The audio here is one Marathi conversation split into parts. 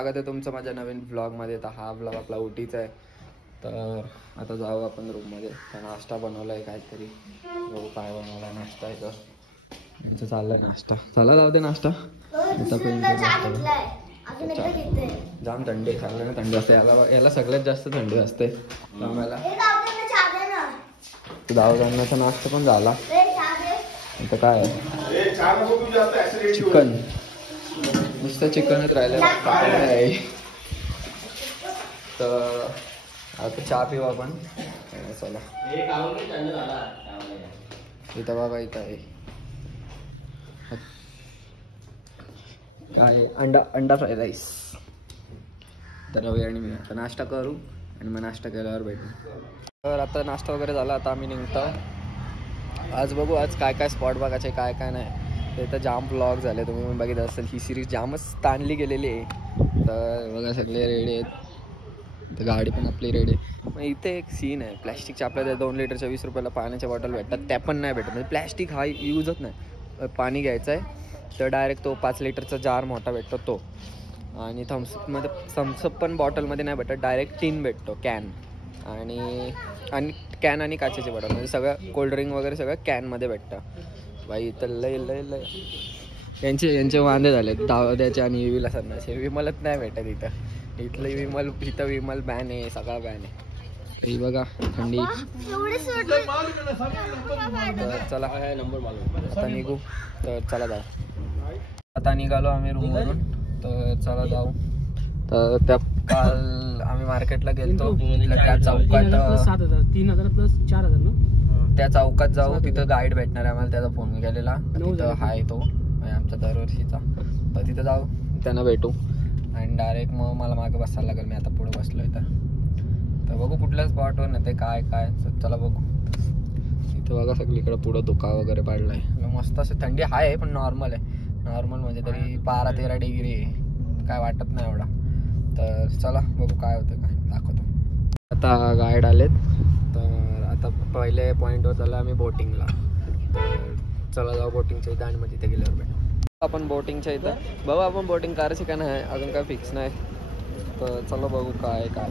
स्वागत आहे तुमचं माझ्या नवीन ब्लॉगमध्ये. तर हा ब्लॉग आपला उटीचा आहे. तर आता जाऊ आपण रूममध्ये. तर नाश्ता बनवला आहे काहीतरी, बघू काय बनवला आहे नाश्ता आहे. तर चाललाय नाश्ता, चला जाऊ दे नाश्ता. जाम थंडी चाललं ना, थंडी असते याला सगळ्यात जास्त थंडी असते. दावदांनाचा नाश्ता पण झाला. आता काय चिकन, नुसतं चिकनच राहिलं आहे. तर आता चहा पिऊ आपण. चला इथं बाबा इथं आहे काय अंडा फ्राईड राईस. तर रवी आणि मी आता नाश्ता करू आणि मग नाश्ता केल्यावर भेटू. तर आता नाश्ता वगैरे झाला, आता आम्ही निघतो. आज बघू आज काय काय स्पॉट बघायचे काय काय नाही. ते तर जाम ब्लॉग झाले, तुम्ही पण बघितलं असेल. ही सिरीज जामच ताणली गेलेली आहे. तर बघा सगळे रेडी आहेत, तर गाडी पण आपली रेडी आहे. मग इथे एक सीन आहे, प्लॅस्टिकच्या आपल्याला 2 लिटरच्या 20 रुपयाला पाण्याच्या बॉटल भेटतात, त्या पण नाही भेटत. म्हणजे प्लॅस्टिक हा यूजच नाही. पाणी घ्यायचं आहे तर डायरेक्ट तो 5 लिटरचा जार मोठा भेटतो तो. आणि थम्सअप पण बॉटलमध्ये नाही भेटत, डायरेक्ट टीन भेटतो कॅन. आणि कॅन आणि काचेची बॉटल, म्हणजे सगळं कोल्ड्रिंक वगैरे सगळं कॅनमध्ये भेटतं. बाई इथं लय लय लय यांचे वांदे झाले दावद्याचे आणि विलासांनाचे. विमलच नाही भेटत इथं. इथं विमल बॅन आहे, सगळा बॅन आहे. ही बघा थंडी. तर चला आता निघू. तर चला जाऊ. आता निघालो आम्ही रूमवरून, तर चला जाऊ. तर त्या काल आम्ही मार्केटला गेलतो, त्या चौकात 3,000 प्लस 4,000 ना. त्या चौकात जाऊ, तिथं गाईड भेटणार आहे आम्हाला. त्याचा फोन गेलेला, तिथं हाय तो आमचा दरवर्षीचा. तर तिथं जाऊ, त्यांना भेटू आणि डायरेक्ट मग मला मागे बसायला लागेल. मी आता पुढे बसलो तर बघू कुठल्या स्पॉटवर नाही ते काय काय. चला बघू. इथं बघा सगळीकडे पुढं धुका वगैरे पडला आहे. मस्त असं थंडी आहे पण नॉर्मल आहे. नॉर्मल म्हणजे तरी 12-13 डिग्री आहे, काय वाटत नाही एवढा. तर चला बघू काय होतं काय दाखवतो. आता गाईड आलेत, तर आता पहिले पॉईंटवर चालला आम्ही बोटिंगला. तर चला जाऊ बोटिंगच्या इथं आणि मग तिथे गेल्यावर भेटू आपण बोटिंगच्या इथं. बघू आपण बोटिंग करायची का नाही अजून काय फिक्स नाही. तर चला बघू काय काय.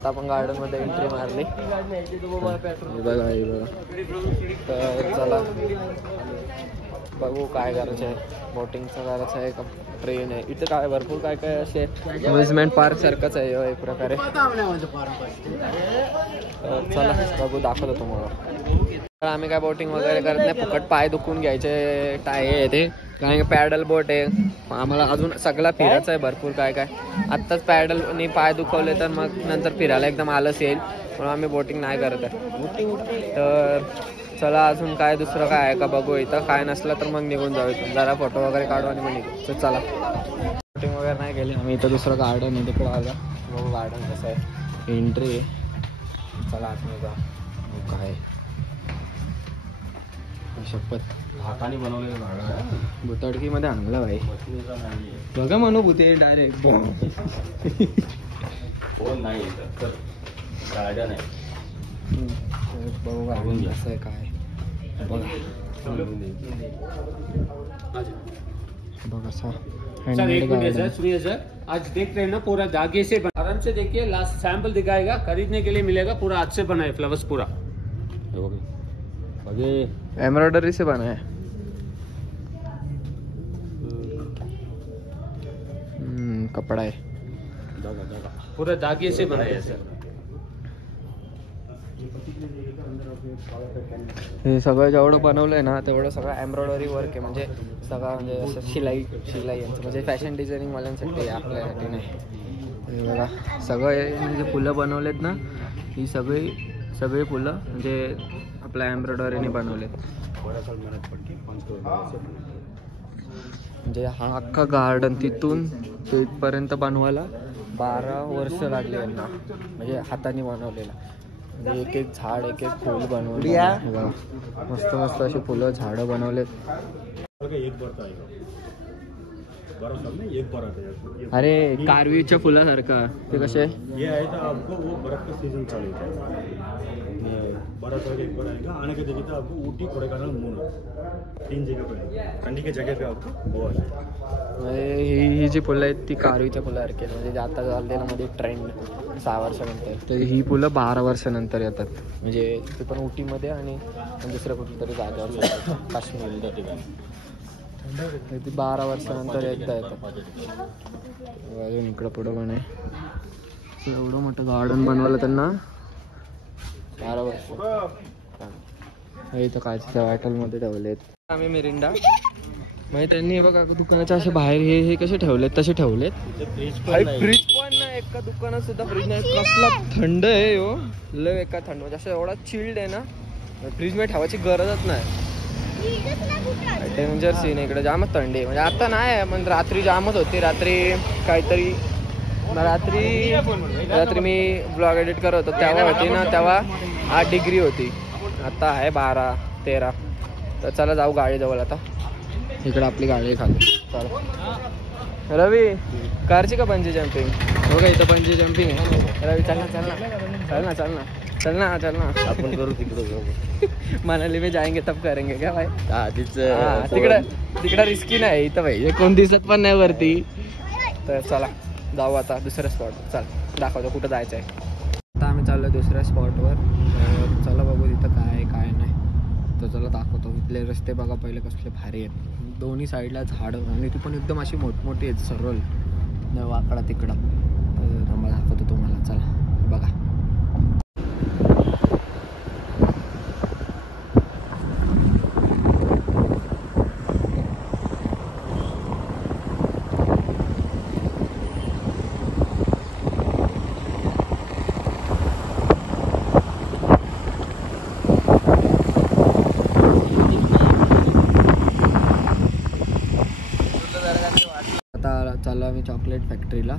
आता आपण गार्डनमध्ये एंट्री मारली. बघा हे बघा. तर चला बघू काय करायचं आहे. बोटिंगचं करायचं आहे का ट्रेन आहे. इथं काय भरपूर काय काय असे अम्युजमेंट पार्क सारखंच आहे एक प्रकारे. चला बघू दाखवतो तुम्हाला. तर आम्ही काय बोटिंग वगैरे करत नाही, फुकट पाय दुखून घ्यायचे टाय आहे ते. कारण पॅडल बोट आहे, आम्हाला अजून सगळा फिरायचं आहे भरपूर काय काय. आत्ताच पॅडलनी पाय दुखवले तर मग नंतर फिरायला एकदम आलस येईल, म्हणून आम्ही बोटिंग नाही करत आहे. तर चला अजून काय दुसरं काय आहे का बघू. इथं काय नसलं तर मग निघून जाऊ. इथून जरा फोटो वगैरे काढू आणि मग निघू. तर चला बोटिंग वगैरे नाही गेली आम्ही. इथं दुसरं गार्डन आहे, तिकडं आलं बघू गार्डन कसं आहे. एंट्री आहे, चला आतमध्ये जाऊ. काय शपथ हाताने बनवलेलं झाड बुतडकीमध्ये आणलं भाई. बघा म्हणू भूते डायरेक्ट. फोन नाही तर गार्डन आहे. बघू गार्डन कसं आहे काय बघा. बघा सुनिए सर, आज देख रहे हैं ना पूरा धागे से आराम से देखिए. लास्ट सैंपल दिखाएगा, खरीदने के लिए मिलेगा. पूरा हाथ से बना है फ्लावर्स पूरा. एम्ब्रॉयडरी से बना है. कपड़ा है पूरा धागे से बना है सर. हे सगळं जेवढं बनवलंय ना तेवढं सगळं एम्ब्रॉयडरी वर्क आहे. म्हणजे सगळं म्हणजे असं शिलाई यांचं म्हणजे फॅशन डिझायनिंग वाल्यांसाठी, आपल्यासाठी नाही. हे बघा सगळं म्हणजे फुलं बनवलेत ना, ही सगळी फुलं म्हणजे आपल्या एम्ब्रॉयडरीने बनवलेत. म्हणजे हा अख्खा गार्डन तिथून ते इथपर्यंत बनवायला 12 वर्ष लागले यांना, म्हणजे हाताने बनवलेला. म्हणजे एक एक झाड एक एक फूल बनवले. मस्त मस्त अशी फुलं झाडं बनवलेत. अरे कारवीच्या फुलासारखा ते कसे. 12 तारीख एक बार आएगा, आने के देखिए तो आपको ऊटी कोडाईकनाल मून 3 जगह पे ठंडी के जगह पे आपको गोवा है. ही जी पुलं आहेत ती कारवीच्या पुलासारखी आहेत, म्हणजे आता चाललेला मध्ये ट्रेंड 6 वर्षानंतर. तर ही पुलं 12 वर्षानंतर येतात, म्हणजे ते पण उटीमध्ये आणि दुसऱ्या कुठल्या तरी जागेवर काश्मीर ठिकाणी. ती 12 वर्षानंतर एकदा येतात. अजून इकडं पुढं पण आहे. एवढं मोठं गार्डन बनवलं त्यांना 12 वर्ष. इथं काचच्या बॉटलमध्ये ठेवलेत आम्ही मिरिंडा. म्हणजे त्यांनी बघा दुकानाच्या असे बाहेर हे कसे ठेवलेत तसे ठेवलेत. फ्रीज पण नाही, एका दुकानात सुद्धा फ्रीज नाही. कसला थंड आहे हो, लय एका थंड म्हणजे असं एवढा चिल्ड आहे ना, फ्रीज मध्ये ठेवायची गरजच नाही. डेंजर सीन इकडे, जामच थंडी म्हणजे आता नाही पण रात्री जामच होती. रात्री काहीतरी रात्री मी ब्लॉग एडिट करत होतो तेव्हा होती ना, तेव्हा 8 डिग्री होती. आता आहे 12-13. तर चला जाऊ गाडी जवळ आता. इकडे आपली गाडी खाली. चला रवी, कारची का बंजी जम्पिंग? हो का, इथं बंजी जम्पिंग आहे. रवी चल ना आपण करू तिकडे. मनाली में जाएंगे तब करेंगे क्या भाई? आधीच तिकडं रिस्की नाही, इथं भाई कोण दिसत पण नाही वरती. तर चला जाऊ आता दुसऱ्या स्पॉट. चल दाखवतो कुठं जायचं आहे. आता आम्ही चाललो दुसऱ्या स्पॉटवर. चला बघू तिथं काय काय नाही. तर चला दाखवतो. इथले रस्ते बघा पहिले कसले भारी आहेत, दोन्ही साईडला झाडं आणि ती पण एकदम अशी मोठमोठी आहेत, सरळ न वाकडा तिकडं. तर आम्हाला दाखवतो तुम्हाला. चला बघा. चाललो आम्ही चॉकलेट फॅक्टरीला.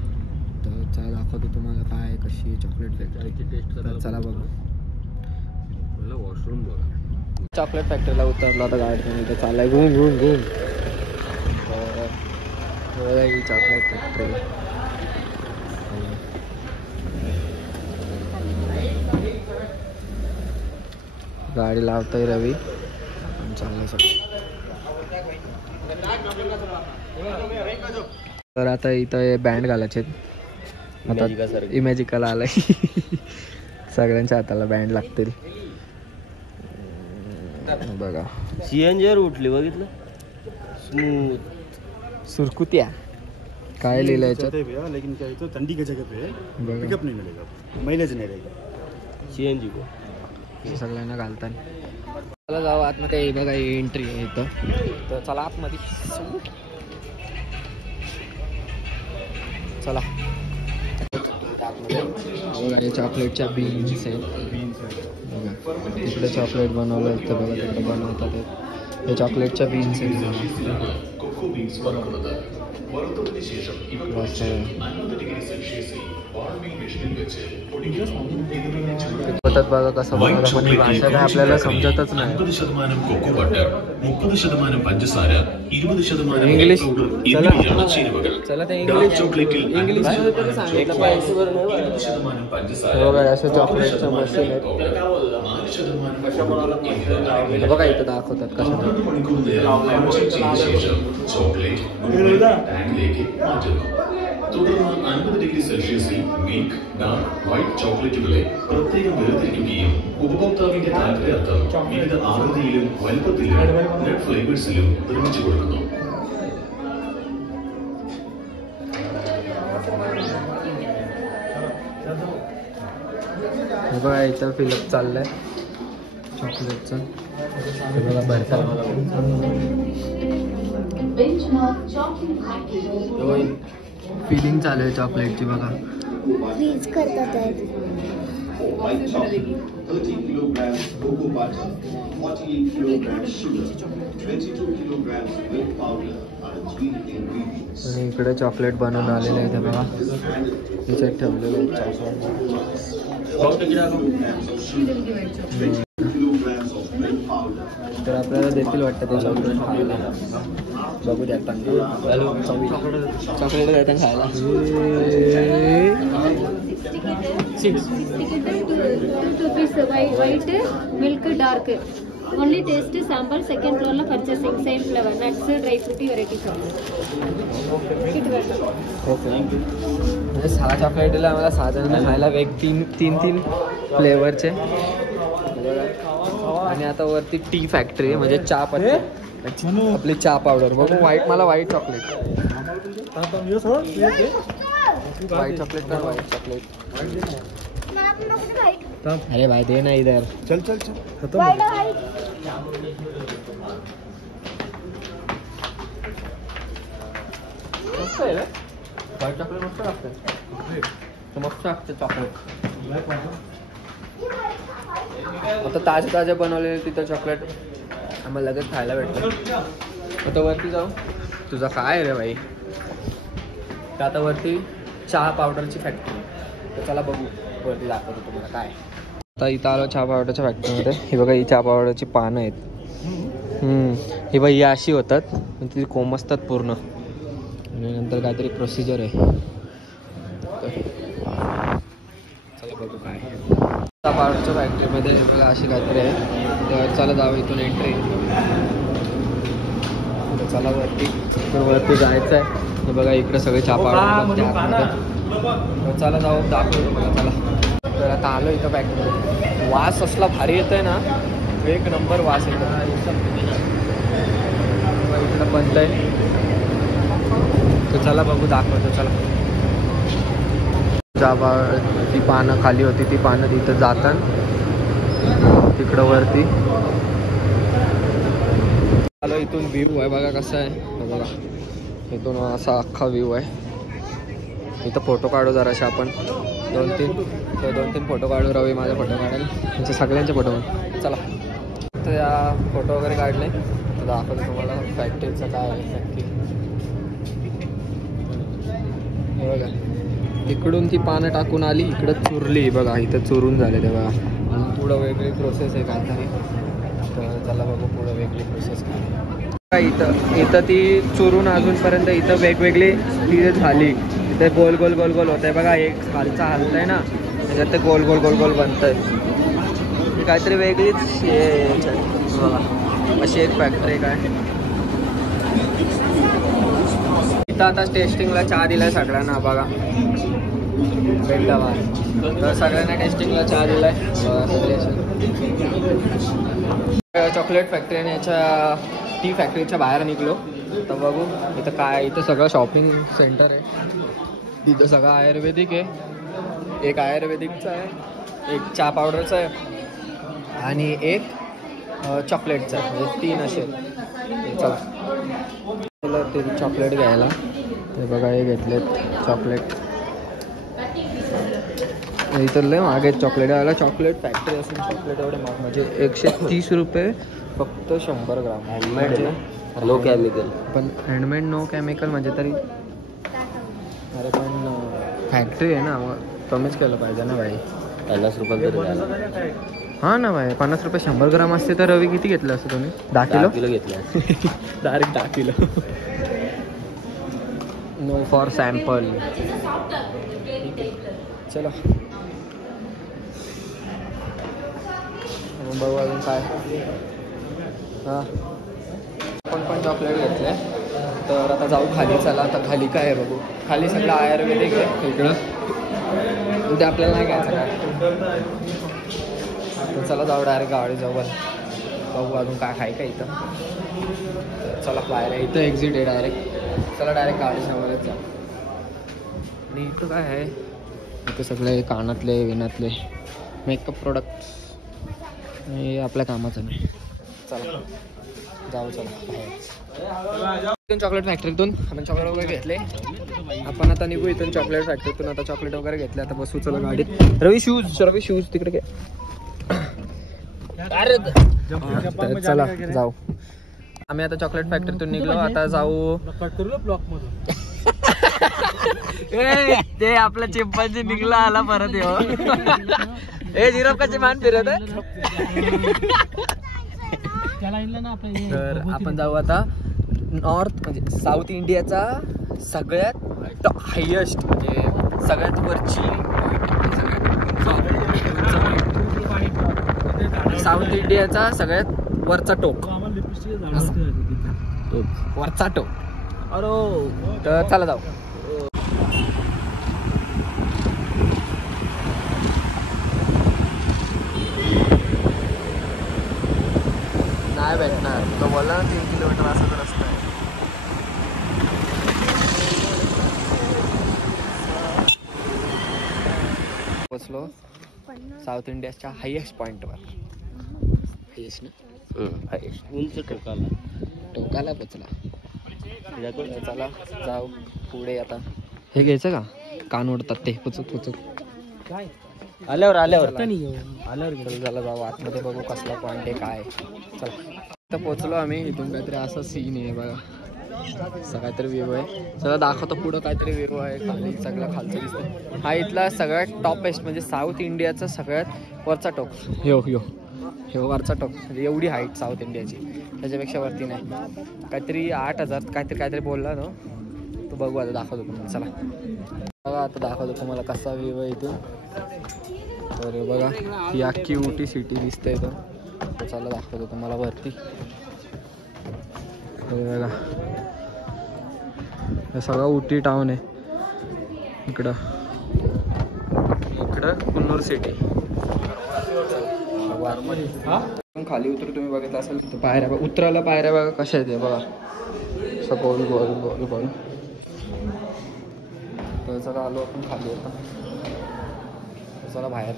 तर चला दाखवतो तुम्हाला काय कशी चॉकलेट फॅक्टरीची टेस्ट करा. चला बघू. वॉशरूम बघा. चॉकलेट फॅक्टरीला उतरलो आता गाडीतून. इथं चाललाय घूम ही चॉकलेट फॅक्टरी. गाडी लावतोय रवी आणि चाललंय सगळं. तर आता इथं बँड घालायचे. आता इमॅजिकल आलाय. सगळ्यांच्या हाताला बँड लागतील बघा. सीएनजीवर उठली बघितलं, स्मूथ सुरकुत्या. काय लिहिलं याच्यात? लेकिन क्या है तो ठंडी के जगह पे पिकअप नहीं मिलेगा, माइलेज नहीं रहेगा. सीएनजी को सगळ्यांना घालतात. चला जाऊ आतमध्ये. बघा एंट्री आहे इथं. तर चला आतमध्ये. चला बघा हे चॉकलेटच्या बीन्स आहेत. बघा तिकडे चॉकलेट बनवलं इथं बघा तिकडे बनवतात. हे चॉकलेटच्या बीन्स आहेत. बघा कसं बनवलं, पण ही भाषा काय आपल्याला समजतच नाही. इंग्लिश. चला ते इंग्लिश मध्ये सांगितलं पाहिजे. बघा असं चॉकलेटचं मशीन आहे. बघा इथं दाखवतात कसं. തുടർന്ന് 50 ഡിഗ്രി സെൽഷ്യസിൽ മിൽക്ക് ഡാർക്ക് വൈറ്റ് ചോക്ലേറ്റുകളെ പ്രത്യേകം വേർതിരിക്കുകയും ഉപഭോക്താവിന്റെ താല്പര്യാർത്ഥം വിവിധ ആകൃതിയിലും വലുപ്പത്തിലും നട്ട് ഫ്ലേവേഴ്സിലും നിർമ്മിച്ചു കൊടുക്കുന്നു. बघा इथं फिलअप चाललंय चॉकलेटचं. बघा भरता फिलिंग चालू आहे चॉकलेटची. बघा फ्रीज करतात. 30 kilograms cocoa butter, 48 kilograms sugar, 22 kilograms milk powder are 3 ingredients. आणि इकडे चॉकलेट बनवून आलेलं आहे. ते बघा तिच्यात ठेवलेलं आहे chocolate. kilograms of sugar, 22 kilograms of तर आपल्याला देखील वाटतं ते चॉकलेट खायला. बघू द्या चॉकलेट द्या खायला. 2 rupees white milk dark. Only taste sample. Second floor la purchasing same flavor nuts dry fruity variety chocolate. Okay म्हणजे 6 चॉकलेट दिलं आम्हाला 6 जणांना खायला तीन फ्लेवरचे. आणि आता वरती टी फॅक्टरी म्हणजे चहा पत्ती आपली चहा पावडर. बघू व्हाईट मला व्हाईट चॉकलेट व्हाईट चॉकलेट तर व्हाईट चॉकलेट. अरे भाई दे ना इधर. चल चल चल खत्म. मस्त आहे रे व्हाईट चॉकलेट. मस्त लागते मस्त लागते चॉकलेट. आता ताजे बनवलेले तिथं चॉकलेट आम्हाला लगेच खायला भेटतं. आता वरती जाऊ. तुझा काय रे भाई. तर आता वरती चहा पावडरची फॅक्टरी. तर चला बघू वरती दाखवतो तुम्हाला काय. आता इथं आलो चहा पावडरच्या फॅक्टरीमध्ये. हे बघा ही चहा पावडरची पानं आहेत. ही बाई अशी होतात ती कोमसतात पूर्ण आणि नंतर काहीतरी प्रोसिजर आहे. चला बघू काय. चहा पावडरच्या फॅक्टरीमध्ये बघा अशी काहीतरी आहे. तर चला जाऊ इथून एंट्री. चला वरती जायचं आहे. हे बघा इकडे सगळे चहा पावडर. चला जाऊ दाखवतो मला. चला तर आता आलो इथं फॅक्टरीमध्ये. वास असला भारी येतोय ना. एक नंबर वास येतो. इकडं बंद आहे. तर चला बघू दाखवतो. चला ती पानं खाली होती ती पानं तिथं जातात तिकडं वरती. चला इथून व्ह्यू आहे बघा कसं आहे. बघा इथून असा अख्खा व्ह्यू आहे. इथं फोटो काढू जराशे आपण. 2-3 फोटो काढू. रवी माझे फोटो काढेल. त्यांचे सगळ्यांचे फोटो. चला तर या फोटो वगैरे काढले तर दाखवतो तुम्हाला फॅक्टरीचं काय आहे. फॅक्टरी हे बघा तिकडून ती पानं टाकून आली इकडं चुरली. बघा इथं चुरून झाले ते बघा. आणि पुढं वेगळी प्रोसेस आहे काहीतरी. तर चला बघू पुढं वेगळी प्रोसेस काय. इथं ती चुरून अजूनपर्यंत इथं वेगवेगळी ती झाली. इथे गोल गोल गोल गोल होत आहे बघा. एक खालचा हलत आहे ना त्याच्यात ते गोल गोल गोल गोल बनत आहे. काहीतरी वेगळीच बघा अशी एक फॅक्टरी काय. इथं आता टेस्टिंगला चहा दिलाय सगळ्यांना बघा. बेंडावार तर सगळ्यांना टेस्टिंगला चहा दिलाय. चॉकलेट फॅक्टरी आणि याच्या टी फॅक्टरीच्या बाहेर निघलो तर बघू इथं काय. इथं सगळं शॉपिंग सेंटर आहे. इथं सगळं आयुर्वेदिक आहे. एक आयुर्वेदिकचं आहे, एक चहा पावडरचं आहे आणि एक चॉकलेटचं आहे. म्हणजे 3 असे. चला ते चॉकलेट घ्यायला. ते बघा हे घेतलेत चॉकलेट. इतर लय मागे चॉकलेट यायला. चॉकलेट फॅक्टरी असून चॉकलेट एवढे महाग म्हणजे 130 रुपये फक्त 100 ग्राम. Handmade no chemical. पण हँडमेड नो केमिकल म्हणजे तरी. अरे पण फॅक्टरी आहे ना मग कमीच केलं पाहिजे ना भाई. 50 रुपये तरी झालं. हां ना भाई 50 रुपये 100 ग्राम असते तर रवी किती घेतलं असतं तुम्ही. 10 किलो घेतलं. Direct 10 kilo. No for sample. चलो बघू अजून काय. हां आपण पण चॉकलेट घेतले तर आता जाऊ खाली. चला आता खाली काय आहे बघू. खाली सगळं आयुर्वेदिक आहे इकडं. ते आपल्याला नाही घ्यायचं काय. तर चला जाऊ डायरेक्ट गाडी जाऊ. बघू अजून काय आहे का इथं. चला बाहेर आहे. इथं एक्झिट आहे डायरेक्ट. चला डायरेक्ट गाडी जवळच जाऊ. आणि इथं काय आहे. इथं सगळे कानातले विनातले मेकअप प्रोडक्ट्स. हे आपल्या कामाचं नाही. चला जाऊ. चला चॉकलेट फॅक्टरीतून आपण चॉकलेट वगैरे घेतले. आपण आता निघू इथून चॉकलेट फॅक्टरीतून. आता चॉकलेट वगैरे घेतले. आता बसू चला गाडीत. रवी शूज तिकडे घे. चला जाऊ. आम्ही आता चॉकलेट फॅक्टरीतून निघलो. आता जाऊ ते आपला चिंपांजी निघला आला परत येऊ. हे जिराफ कशी मान फिरत तर आपण जाऊ आता नॉर्थ म्हणजे साऊथ इंडियाचा सगळ्यात हायेस्ट म्हणजे सगळ्यात वरची साऊथ इंडियाचा सगळ्यात वरचा टोक वरचा टोक. तर चला जाऊ. नाही भेटणार तो बोलला 3 किलोमीटर असा तर रस्ता आहे. पोचलो साऊथ इंडियाच्या हायेस्ट पॉइंटवर. हायेस्ट ना उंच टोकाला टोकाला पोचला. चला जाऊ पुढे. आता हे घ्यायचं का कान ओढतात ते पुचक पुचक आल्यावर चला जाऊ आतमध्ये बघू कसला पॉइंट आहे काय. चला आता पोचलो आम्ही. इथून काहीतरी असं सीन आहे बघा. असं काहीतरी व्ह्यू आहे. चला दाखवतो पुढं काहीतरी व्ह्यू आहे. खाली सगळं खालचं दिसतं. हा इथला सगळ्यात टॉपेस्ट म्हणजे साऊथ इंडियाचा सगळ्यात वरचा टोक. ह्यो वरचा टोक म्हणजे एवढी हाईट साऊथ इंडियाची. त्याच्यापेक्षा वरती नाही. काहीतरी 8,000 काहीतरी बोलला ना तो. बघू आता दाखवतो तुम्हाला. चला बघा आता दाखवतो तुम्हाला कसा व्ह्यू आहे इथून. तर बघा ही अख्खी उटी सिटी दिसते इथं. तर चला दाखवतो तुम्हाला वरती. बघा हे सगळं उटी टाउन आहे. इकडं कुन्नूर सिटी. खाली उतरू तुम्ही बघितलं असेल तर पायऱ्या बघा. उतरायला पायऱ्या बघा कशा आहेत बघा. असं गोल गोल गोल गोल. तर चला आलो आपण खाली. आता चला बाहेर.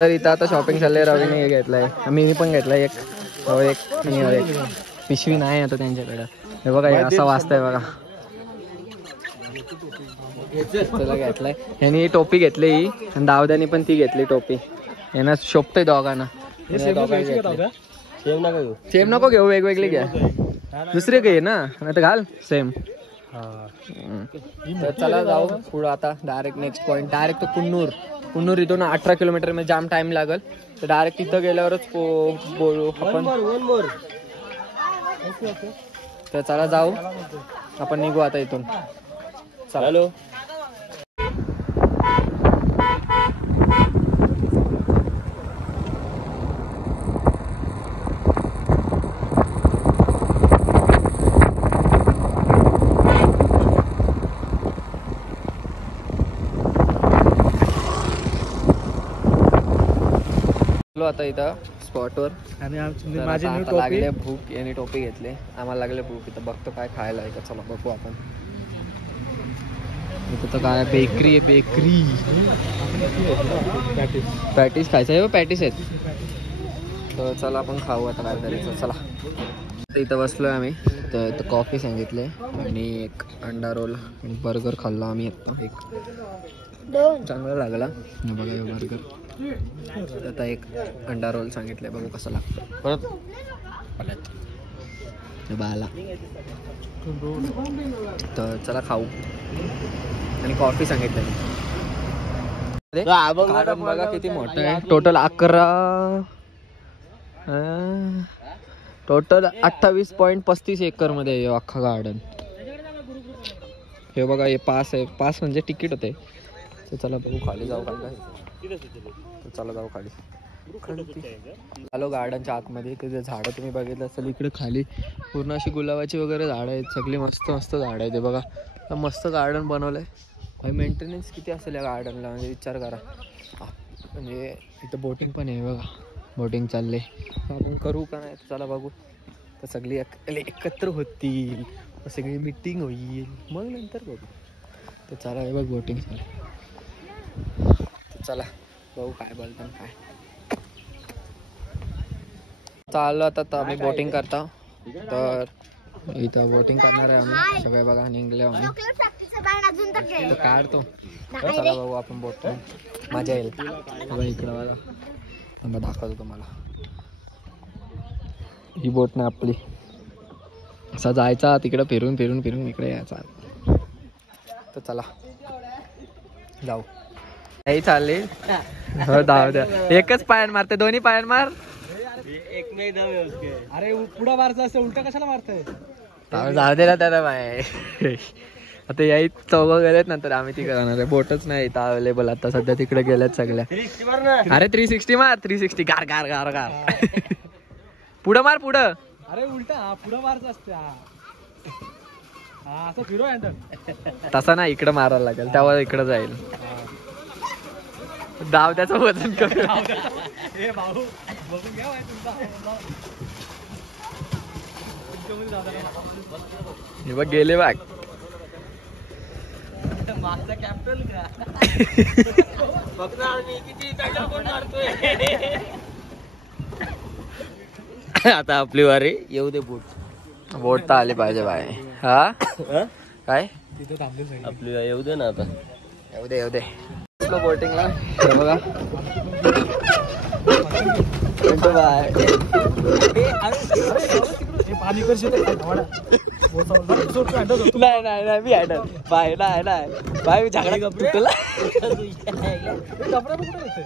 तर इथं आता शॉपिंग चाललंय. रवीने घेतलाय. मी पण घेतलाय एक पिशवी नाही आता त्यांच्याकडं. हे बघा असा वाजताय बघा. त्याला घेतलाय. यांनी टोपी घेतली आणि दावद्यानी पण ती घेतली टोपी. यांना शोभतंय दोघांना. सेम नको घेऊ वेगवेगळी घ्या. दुसरे घे ना नाही तर घाल सेम. तर चला जाऊ पुढं आता. डायरेक्ट नेक्स्ट पॉईंट डायरेक्ट तो कुन्नूर इथून 18 किलोमीटर मध्ये जाम टाइम लागल. तर डायरेक्ट तिथं गेल्यावरच बोलू आपण. तर चला जाऊ आपण. निघू आता इथून. चला. आता इथं स्पॉटवर लागले भूक. याने टोपी घेतली. आम्हाला लागले भूक. इथं बघतो काय खायला आहे का. चला बघू आपण. इथं तर काय बेकरी आहे. बेकरी पॅटीस खायचं आहे. पॅटीस आहेत. तर चला आपण खाऊ आता काय करायचं. चला इथं बसलोय आम्ही. तर इथं कॉफी सांगितले आणि एक अंडा रोल आणि बर्गर खाल्ला आम्ही आता. एक चांगला लागला बघा हे बर्गर. आता एक अंडा रोल सांगितलंय. बघू कसं लागतं. परत बाला. तर चला खाऊ. आणि कॉफी सांगितलं. बघा किती मोठं आहे. टोटल 28.35 एकर मध्ये आहे अख्खा गार्डन. हे बघा हे पास आहे. पास म्हणजे तिकीट होते. तर चला बघू खाली जाऊ काय. तर चला जाऊ खाली. आलो गार्डनच्या आतमध्ये. इकडे झाडं तुम्ही बघितलं असेल. इकडे खाली पूर्ण अशी गुलाबाची वगैरे झाडं आहेत. सगळी मस्त मस्त झाडं आहेत. बघा मस्त गार्डन बनवलंय. भाई मेंटेनन्स किती असेल या गार्डनला म्हणजे विचार करा. म्हणजे इथं बोटिंग पण आहे बघा. बोटिंग चालले. आपण करू का नाही चला बघू. तर सगळी एकत्र होतील. सगळी मीटिंग होईल मग नंतर बघू. तर चला हे बघ बोटिंग चालू. चला बघू काय बोलतो काय. चाललो आता आम्ही बोटिंग करता. तर इथं बोटिंग करणार आहे आम्ही सगळे बघा. निघले आम्ही. काढतो. चला बघू आपण बोट. मजा येईल बघा. इकडं बघा दाखवतो तुम्हाला. ही बोट ना आपली. असा जायचा तिकडं फिरून फिरून फिरून इकडे यायचा. तर चला जाऊ. नाही चालले. हो धाव द्या. एकच पायान मारते. दोन्ही पायान मार. अरे पुढं मारचं असं उलटा कशाला मारतोय? जाऊ दे ना त्याला बाय. आता याही चौघं गेलेत नंतर आम्ही तिकडे जाणार आहे. बोटच नाही इथं अवेलेबल आता सध्या, तिकडे गेल्यात सगळ्या. अरे 360 मार, 360 गार गार गार गार. पुढं मार पुढं. अरे उलटा पुढं मारचं असते. हा असं फिरो हँडल. तसा ना इकडं मारायला लागेल तेव्हा इकडं जाईल. दाव त्याचं वजन कमी. हे भाऊ बघून घ्या तुमचा. हे बघ गेले बाग. मागचा कॅप्टन का आता आपली वारी येऊ दे. बोट तर आली पाहिजे बाय. हा काय आपली येऊ दे ना आता. येऊ दे येऊ दे. बोटिंगला हे बघा बाय. पाणी करशील नाही नाही नाही मी हँडल बाय. नाही नाही बाय मी झाकडा तुला.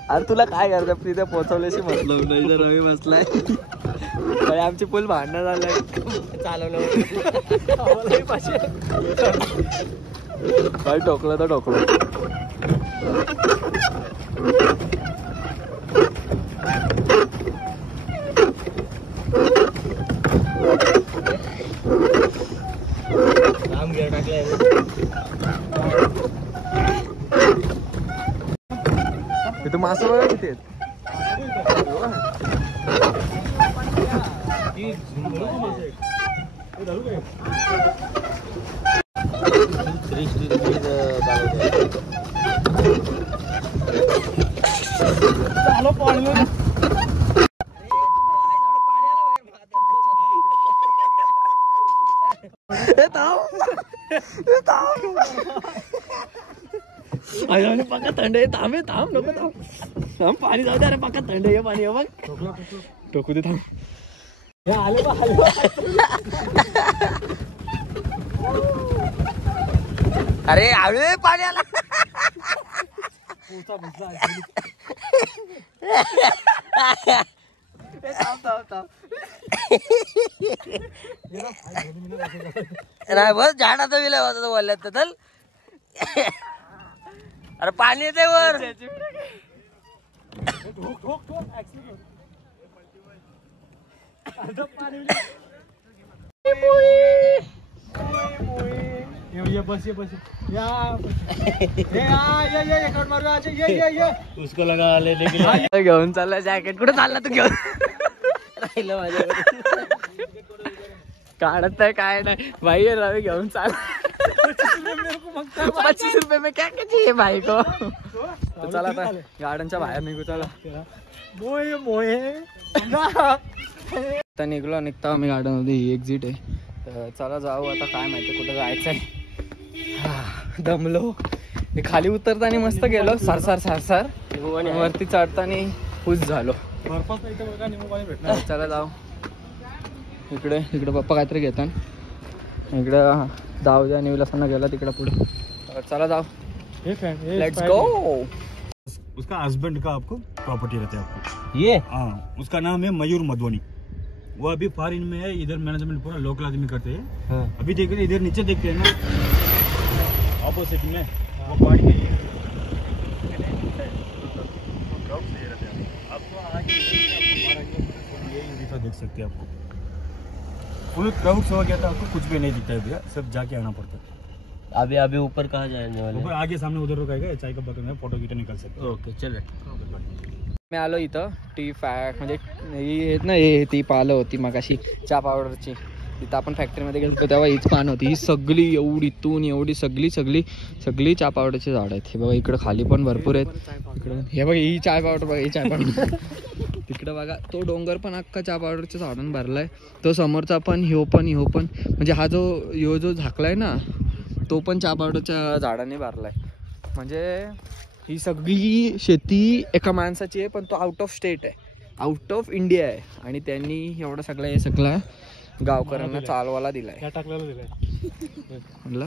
अरे तुला काय करायचं तिथे पोहोचवल्याशी म्हटलं नाही तर रवी बसलाय. आमची फुल भांडणं झालंय. चालवलं बाय. टोकलं तर टोकलं. इथं मासे बघा किती आहेत. पक्का थंड आहे. थांब थांब नको थांब थांब. पाणी जाऊ दे. अरे पक्का थंड आहे पाणी. बघ टोकू दे. थांब. अरे आवे पाणी आला. नाही बस झाडाचा विलय होता बोलल्यात तर. अरे पाणी येते वर. उसको लगा लेने के लिए घेऊन चालला जॅकेट. कुठे चालला तू घेऊन? राहिलं माझ्याकडे. काढत नाही काय नाही भाई. रवी घेऊन चाल. 25 रुपये में क्या चाहिए भाई को. तर चला आता गार्डनच्या बाहेर निघू. चला आता निघतो आम्ही गार्डन मध्ये. ही एक्झिट आहे. तर चला जाऊ आता. काय माहिती कुठं जायचंय. दमलो. हे खाली उतरताना मस्त गेलो सर सर सर सर. वरती चढताना खुश झालो. चला जाऊ. इकडे इकडे पप्पा काहीतरी घेतात. इकडं जाऊ द्या. निवलासांना गेला तिकडे पुढे. चला जाऊ. Let's go. उसका हस्बैंड का आपको प्रॉपर्टी रहता है आपको. ये हाँ, उसका नाम है मयूर मधवानी. वो अभी फॉरेन में है. इधर मैनेजमेंट पूरा लोकल आदमी करते हैं. हाँ. अभी देख रहे इधर नीचे देखते हैं ना ऑपोजिट में वो पहाड़ी नहीं है. आपको आगे ये दिखा देख सकते हैं. आपको फुल क्राउड हो गया था. आपको कुछ भी नहीं दिखता है भैया. सब जाके आना पड़ता है. अभी अभी ऊपर कहाँ जाने वाले. ऊपर आगे सामने उधर रुकाएगा. चाय का बर्तन में फोटो गिटर निकल सकते. ओके चल. मी आलो इथं. टी फॅक म्हणजे ही आहेत ना. हे ती पालं होती मगाशी चहा पावडरची. तिथं आपण फॅक्टरीमध्ये गेलो तेव्हा हीच पान होती. ही सगळी एवढीतून एवढी सगळी सगळी सगळी चहा पावडरची झाड आहेत. हे बघा इकडं खाली पण भरपूर आहेत. इकडं हे बघा ही चाय पावडर. बघा ही चाय पावडर. तिकडं बघा तो डोंगर पण अख्खा चहा पावडरच्या झाडांनी भरलाय. तो समोरचा पण ह्यो पण म्हणजे हा जो झाकलाय ना तो पण चहा पावडरच्या झाडांनी भरलाय. म्हणजे ही सगळी शेती एका माणसाची आहे. पण तो आउट ऑफ स्टेट आहे. आउट ऑफ इंडिया आहे. आणि त्यांनी एवढं सगळं हे सगळं गावकऱ्यांना चालवायला दिलाय. टाकलेलं दिलंय. म्हणलं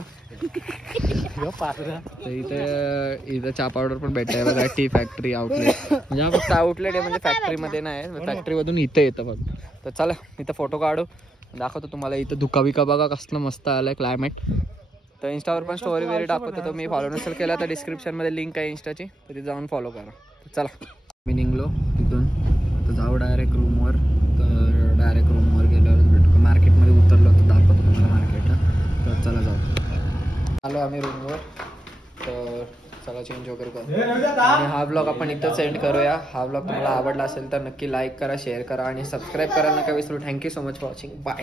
तर इथं चहा पावडर पण भेटतंय बघा. टी फॅक्टरी आउटलेट म्हणजे हा फक्त आउटलेट आहे, म्हणजे फॅक्टरीमध्ये नाही, फॅक्टरीमधून इथे येतं फक्त. तर चला इथं फोटो काढू, दाखवतो तुम्हाला. इथं धुका बिका बघा कसलं मस्त आलंय क्लायमेट. तर इंस्टावर पण स्टोरी वगैरे टाकतो. तर मी फॉलो नसेल केला तर डिस्क्रिप्शनमध्ये लिंक आहे इंस्टाची, तर तिथे जाऊन फॉलो करा. तर चला मी निघलो तिथून, तर जाऊ डायरेक्ट रूमवर. तर डायरेक्ट रूमवर गेल्यावर भेटू. मार्केटमध्ये उतरलो तर दाखवतो तुम्हाला मार्केटला. तर चला जाऊ. आलो आम्ही रूमवर. तर चला चेंज वगैरे करू आणि हा ब्लॉग आपण इथं सेंड करूया. हा ब्लॉग तुम्हाला आवडला असेल तर नक्की लाईक करा, शेअर करा आणि सबस्क्राईब करायला नका विसरू. Thank you so much for watching. Bye.